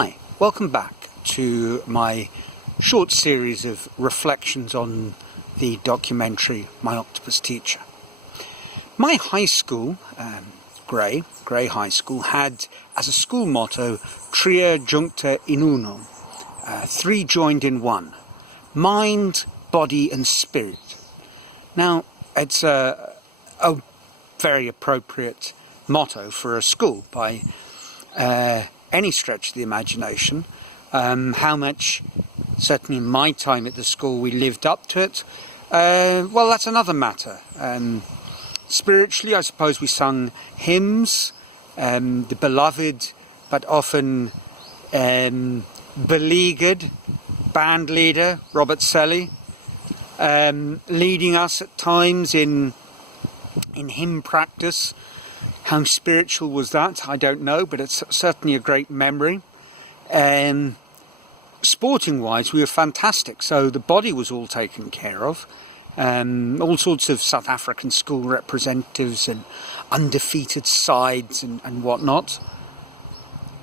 Hi, welcome back to my short series of reflections on the documentary My Octopus Teacher. My high school, Grey High School, had as a school motto, Tria Juncta in Uno, three joined in one, mind, body and spirit. Now, it's a very appropriate motto for a school by any stretch of the imagination. How much, certainly in my time at the school, we lived up to it, well, that's another matter. Spiritually, I suppose we sung hymns, the beloved but often beleaguered band leader, Robert Selly, leading us at times in hymn practice. How spiritual was that? I don't know, but it's certainly a great memory. Sporting wise, we were fantastic. So the body was all taken care of. All sorts of South African school representatives and undefeated sides and whatnot.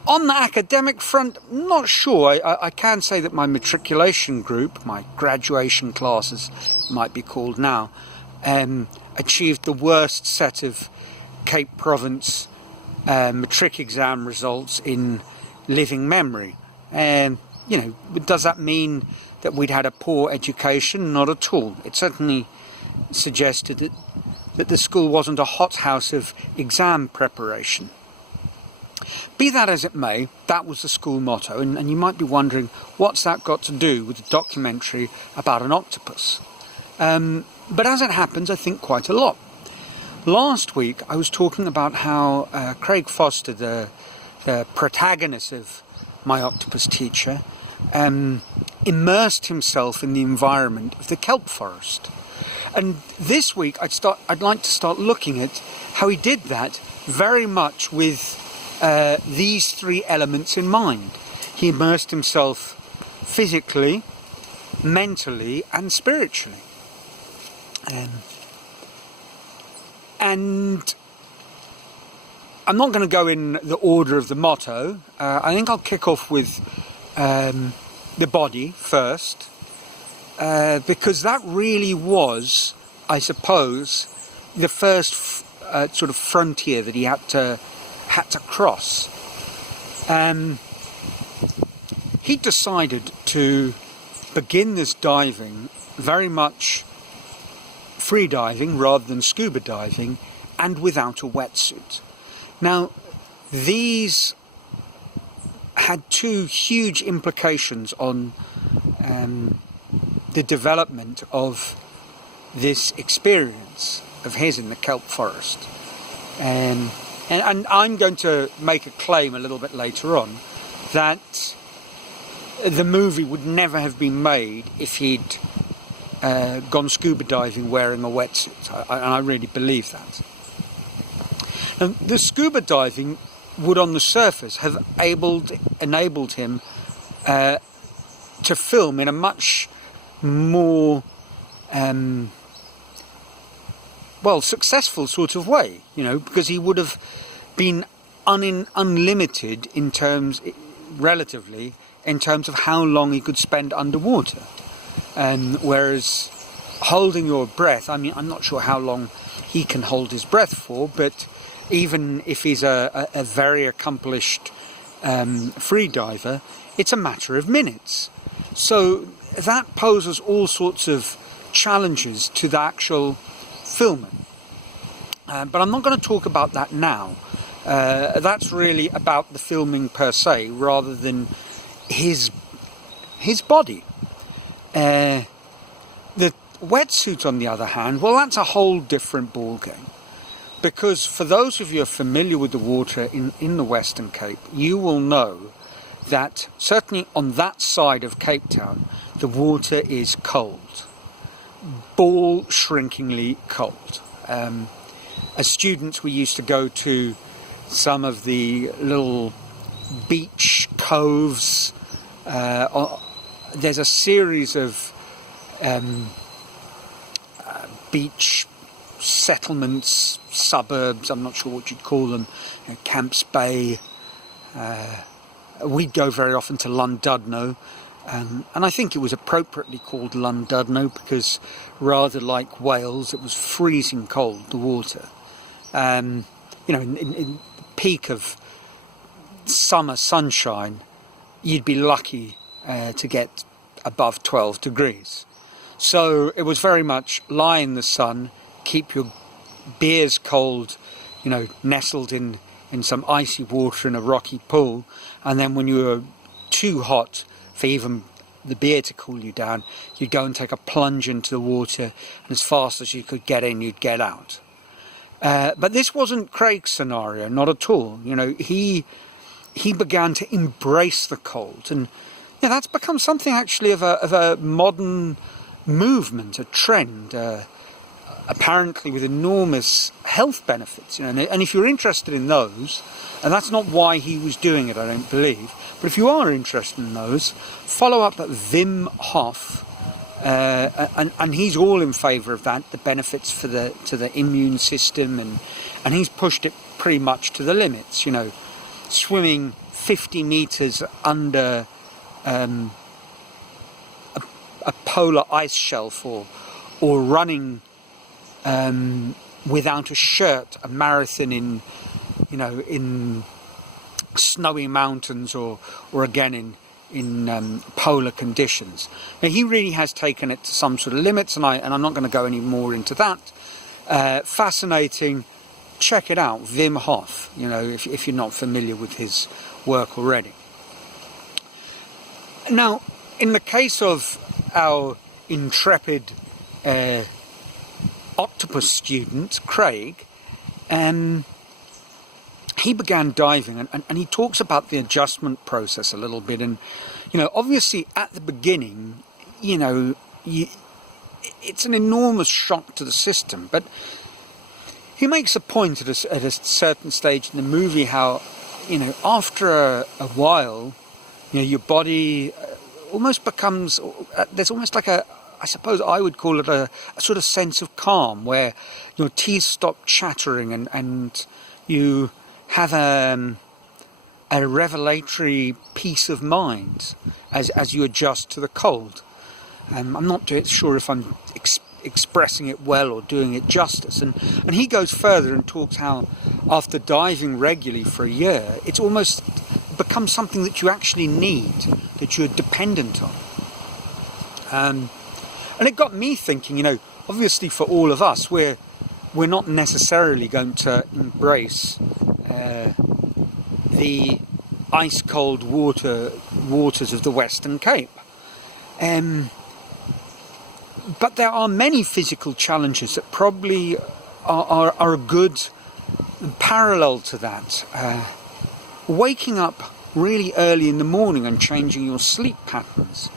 On the academic front, not sure. I can say that my matriculation group, my graduation classes might be called now, achieved the worst set of Cape Province matric exam results in living memory. Does that mean that we'd had a poor education? Not at all. It certainly suggested that the school wasn't a hothouse of exam preparation. Be that as it may, that was the school motto, and you might be wondering, what's that got to do with a documentary about an octopus? But as it happens, I think quite a lot. Last week I was talking about how Craig Foster, the protagonist of My Octopus Teacher, immersed himself in the environment of the kelp forest. And this week I'd like to start looking at how he did that very much with these three elements in mind. He immersed himself physically, mentally and spiritually. And I'm not going to go in the order of the motto. I think I'll kick off with the body first, because that really was, I suppose, the first sort of frontier that he had to cross. He decided to begin this diving very much free diving rather than scuba diving, and without a wetsuit. Now, these had two huge implications on the development of this experience of his in the kelp forest. And I'm going to make a claim a little bit later on that the movie would never have been made if he'd gone scuba diving wearing a wetsuit, and I really believe that. Now, the scuba diving would on the surface have enabled him to film in a much more successful sort of way, because he would have been unlimited relatively in terms of how long he could spend underwater. Whereas holding your breath, I mean, I'm not sure how long he can hold his breath for, but even if he's a very accomplished free diver, it's a matter of minutes. So that poses all sorts of challenges to the actual filming. But I'm not going to talk about that now. That's really about the filming per se, rather than his body. The wetsuit, on the other hand, well, that's a whole different ballgame. Because for those of you who are familiar with the water in the Western Cape, you will know that certainly on that side of Cape Town, the water is cold. Ball-shrinkingly cold. As students, we used to go to some of the little beach coves. There's a series of beach settlements, suburbs, I'm not sure what you'd call them, Camps Bay, We'd go very often to Llandudno, and I think it was appropriately called Llandudno because rather like Wales, it was freezing cold, the water. In the peak of summer sunshine, you'd be lucky to get above 12 degrees. So it was very much lie in the sun, keep your beers cold, nestled in some icy water in a rocky pool, and then when you were too hot for even the beer to cool you down, you'd go and take a plunge into the water, and as fast as you could get in, you'd get out. But this wasn't Craig's scenario, not at all. He began to embrace the cold, and that's become something actually of a modern movement, a trend, apparently with enormous health benefits. And if you're interested in those, and that's not why he was doing it, I don't believe, but if you are interested in those, follow up at Wim Hof, and he's all in favour of that, the benefits to the immune system, and he's pushed it pretty much to the limits. Swimming 50 metres under a polar ice shelf, or running without a shirt, a marathon in snowy mountains, or again in polar conditions. Now, he really has taken it to some sort of limits, and I'm not going to go any more into that. Fascinating. Check it out, Wim Hof. If you're not familiar with his work already. Now, in the case of our intrepid Octopus student, Craig, he began diving, and he talks about the adjustment process a little bit. And, obviously at the beginning, it's an enormous shock to the system. But he makes a point at a certain stage in the movie how, after a while, your body almost becomes, there's almost like I suppose I would call it a sort of sense of calm, where your teeth stop chattering, and you have a revelatory peace of mind as you adjust to the cold. I'm not sure if I'm expressing it well or doing it justice. And he goes further and talks how after diving regularly for a year, it's almost become something that you actually need, that you're dependent on. And it got me thinking, obviously for all of us, we're not necessarily going to embrace the ice-cold waters of the Western Cape. But there are many physical challenges that probably are a good parallel to that. Waking up really early in the morning and changing your sleep patterns.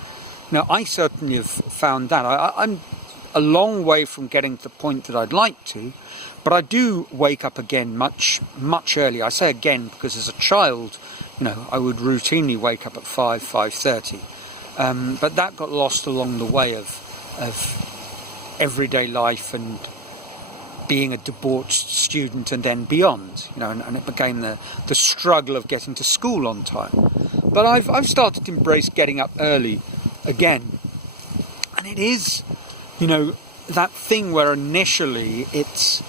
Now, I certainly have found that. I'm a long way from getting to the point that I'd like to, but I do wake up again much, much earlier. I say again because as a child, I would routinely wake up at 5:30. But that got lost along the way of everyday life and being a debauched student and then beyond, and it became the struggle of getting to school on time. But I've started to embrace getting up early again, and it is, that thing where initially it's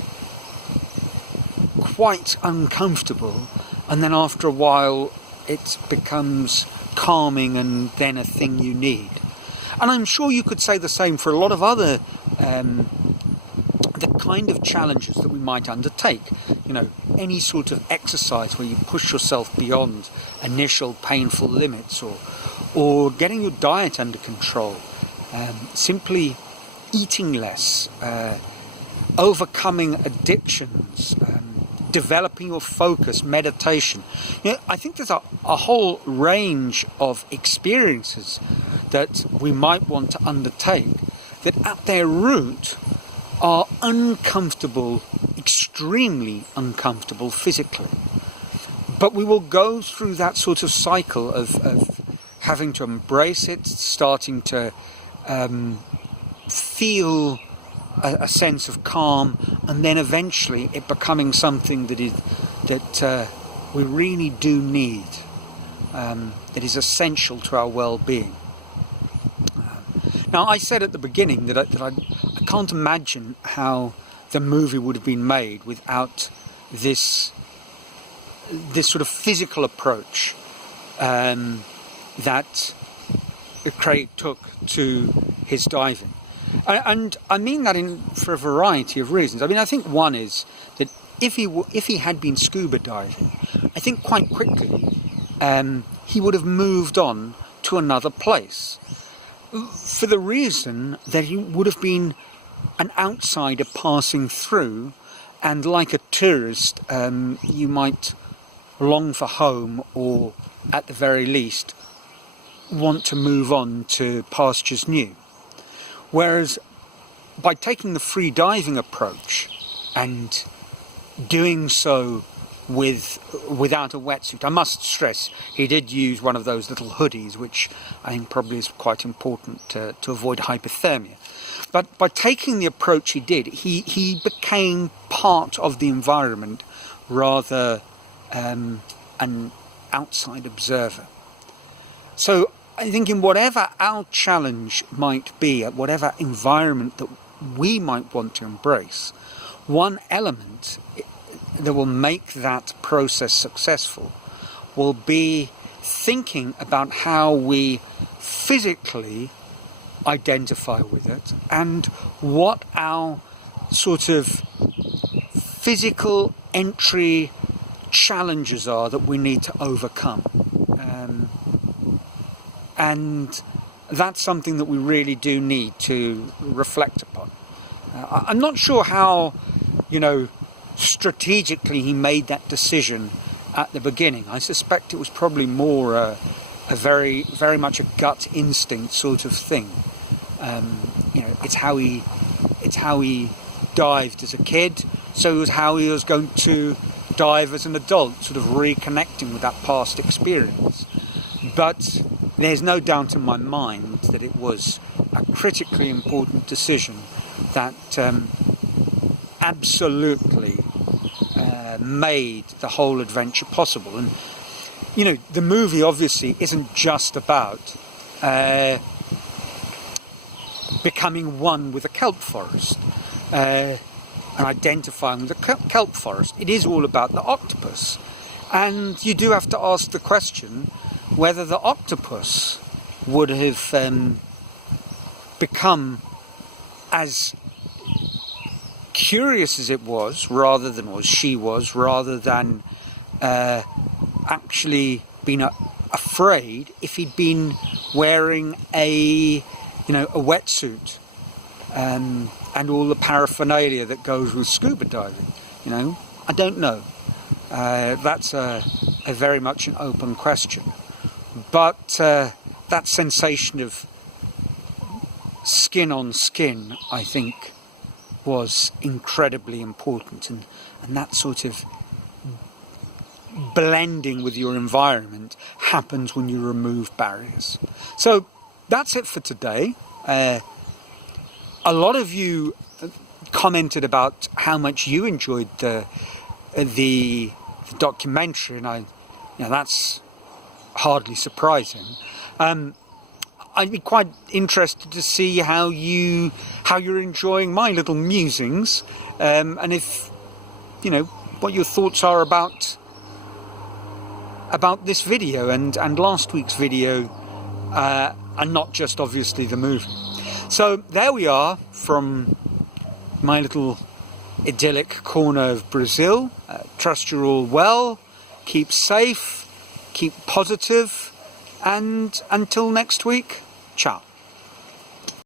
quite uncomfortable, and then after a while it becomes calming and then a thing you need. And I'm sure you could say the same for a lot of other the kind of challenges that we might undertake. Any sort of exercise where you push yourself beyond initial painful limits, or getting your diet under control, simply eating less, overcoming addictions, developing your focus, meditation. I think there's a whole range of experiences that we might want to undertake that at their root are uncomfortable, extremely uncomfortable physically. But we will go through that sort of cycle of having to embrace it, starting to feel a sense of calm, and then eventually it becoming something that we really do need. that is essential to our well-being. Now, I said at the beginning that I can't imagine how the movie would have been made without this sort of physical approach that Craig took to his diving. And I mean that for a variety of reasons. I mean, I think one is that if he had been scuba diving, I think quite quickly he would have moved on to another place, for the reason that he would have been an outsider passing through, and like a tourist, you might long for home, or at the very least want to move on to pastures new. Whereas by taking the free diving approach and doing so without a wetsuit, I must stress he did use one of those little hoodies, which I think probably is quite important to avoid hypothermia. But by taking the approach he did, he became part of the environment rather an outside observer. So I think in whatever our challenge might be, at whatever environment that we might want to embrace, one element that will make that process successful will be thinking about how we physically identify with it and what our sort of physical entry challenges are that we need to overcome. And that's something that we really do need to reflect upon. I'm not sure how, strategically he made that decision at the beginning. I suspect it was probably more a very, very much a gut instinct sort of thing. It's how he dived as a kid, so it was how he was going to dive as an adult, sort of reconnecting with that past experience. But there's no doubt in my mind that it was a critically important decision that absolutely made the whole adventure possible. And the movie obviously isn't just about becoming one with a kelp forest and identifying with the kelp forest. It is all about the octopus, and you do have to ask the question whether the octopus would have become as curious as it was, rather than actually been afraid if he'd been wearing a wetsuit and all the paraphernalia that goes with scuba diving. I don't know. That's a very much an open question. But that sensation of skin on skin, I think, was incredibly important, and that sort of blending with your environment happens when you remove barriers. So that's it for today. A lot of you commented about how much you enjoyed the documentary, and that's hardly surprising. I'd be quite interested to see how you're enjoying my little musings, and if what your thoughts are about this video and last week's video, and not just obviously the movie. So there we are from my little idyllic corner of Brazil. Trust you're all well, keep safe, keep positive, and until next week, ciao.